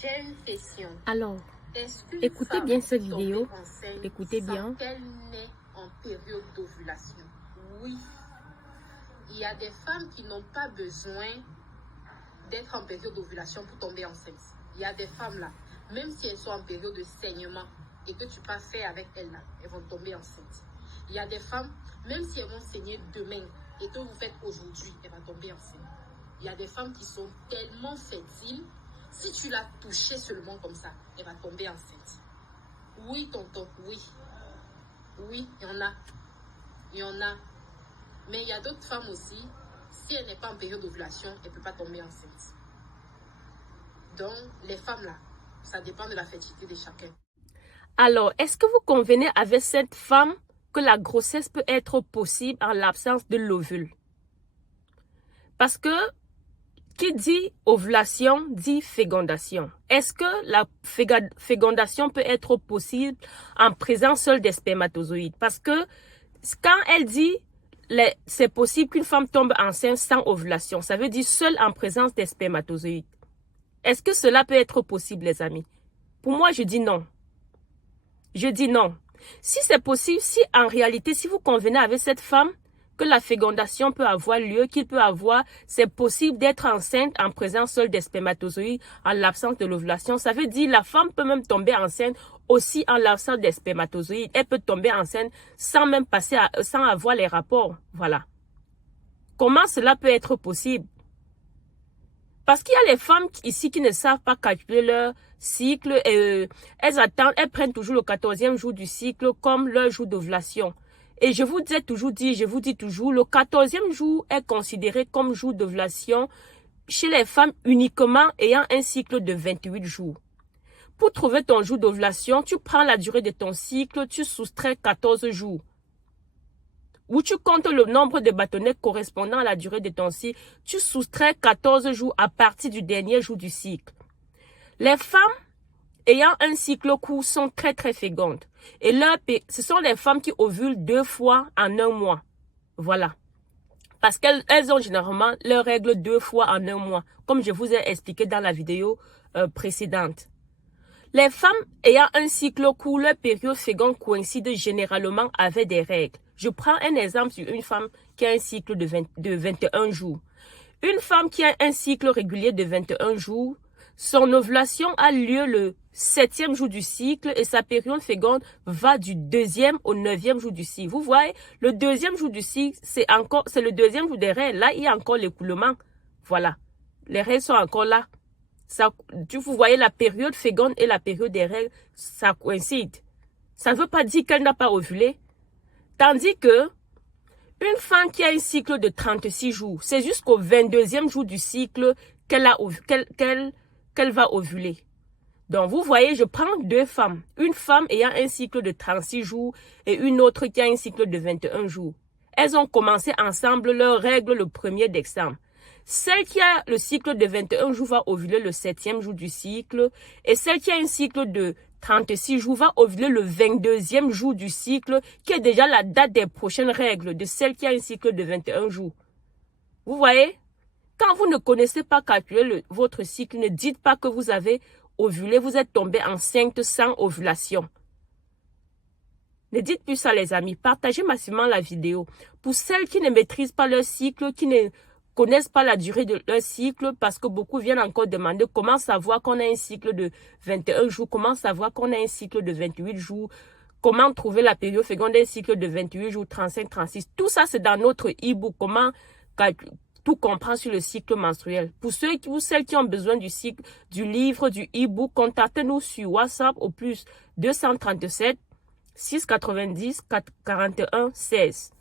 J'ai une question. Alors, Est-ce qu'une écoutez femme bien cette tombée vidéo. enceinte Écoutez bien. sans qu'elle n'ait en période d'ovulation? Oui. Il y a des femmes qui n'ont pas besoin d'être en période d'ovulation pour tomber enceinte. Il y a des femmes là, même si elles sont en période de saignement et que tu passes faire avec elles là, elles vont tomber enceintes. Il y a des femmes, même si elles vont saigner demain et que vous faites aujourd'hui, elles vont tomber enceintes. Il y a des femmes qui sont tellement fertiles, si tu l'as touchée seulement comme ça, elle va tomber enceinte. Oui, tonton, oui. Oui, il y en a. Il y en a. Mais il y a d'autres femmes aussi, si elle n'est pas en période d'ovulation, elle ne peut pas tomber enceinte. Donc, les femmes là, ça dépend de la fertilité de chacun. Alors, est-ce que vous convenez avec cette femme que la grossesse peut être possible en l'absence de l'ovule? Parce que qui dit ovulation dit fécondation. Est-ce que la fécondation peut être possible en présence seule des spermatozoïdes? Parce que quand elle dit c'est possible qu'une femme tombe enceinte sans ovulation, ça veut dire seule en présence des spermatozoïdes. Est-ce que cela peut être possible, les amis? Pour moi, je dis non. Je dis non. Si c'est possible, si en réalité, si vous convenez avec cette femme que la fécondation peut avoir lieu, c'est possible d'être enceinte en présence seule des spermatozoïdes en l'absence de l'ovulation, ça veut dire la femme peut même tomber enceinte aussi en l'absence des spermatozoïdes. Elle peut tomber enceinte sans même sans avoir les rapports. Voilà. Comment cela peut être possible? Parce qu'il y a les femmes ici qui ne savent pas calculer leur cycle. Elles prennent toujours le 14e jour du cycle comme leur jour d'ovulation. Et je vous dis toujours, le 14e jour est considéré comme jour d'ovulation chez les femmes uniquement ayant un cycle de 28 jours. Pour trouver ton jour d'ovulation, tu prends la durée de ton cycle, tu soustrais 14 jours. Où tu comptes le nombre de bâtonnets correspondant à la durée de ton cycle, tu soustrais 14 jours à partir du dernier jour du cycle. Les femmes ayant un cycle court sont très fécondes. Et ce sont les femmes qui ovulent 2 fois en un mois. Voilà. Parce qu'elles ont généralement leurs règles 2 fois en un mois, comme je vous ai expliqué dans la vidéo précédente. Les femmes ayant un cycle court, leur période féconde coïncide généralement avec des règles. Je prends un exemple sur une femme qui a un cycle de 21 jours. Une femme qui a un cycle régulier de 21 jours, son ovulation a lieu le 7e jour du cycle et sa période féconde va du 2e au 9e jour du cycle. Vous voyez, le 2e jour du cycle, c'est le 2e jour des règles. Là, il y a encore l'écoulement. Voilà. Les règles sont encore là. Vous voyez, la période féconde et la période des règles, ça coïncide. Ça ne veut pas dire qu'elle n'a pas ovulé. Tandis que une femme qui a un cycle de 36 jours, c'est jusqu'au 22e jour du cycle qu'elle va ovuler. Donc, vous voyez, je prends 2 femmes. Une femme ayant un cycle de 36 jours et une autre qui a un cycle de 21 jours. Elles ont commencé ensemble leurs règles le 1er décembre. Celle qui a le cycle de 21 jours va ovuler le 7e jour du cycle et celle qui a un cycle de 36 jours va ovuler le 22e jour du cycle qui est déjà la date des prochaines règles de celle qui a un cycle de 21 jours. Vous voyez? Quand vous ne connaissez pas calculer votre cycle, ne dites pas que vous avez ovulé, vous êtes tombé enceinte sans ovulation. Ne dites plus ça, les amis. Partagez massivement la vidéo. Pour celles qui ne maîtrisent pas leur cycle, qui ne connaissent pas la durée de leur cycle, parce que beaucoup viennent encore demander comment savoir qu'on a un cycle de 21 jours, comment savoir qu'on a un cycle de 28 jours, comment trouver la période féconde d'un cycle de 28 jours, 35, 36. Tout ça, c'est dans notre e-book, comment tout comprendre sur le cycle menstruel. Pour celles qui ont besoin du livre, du e-book, contactez-nous sur WhatsApp au plus 237 690 41 16.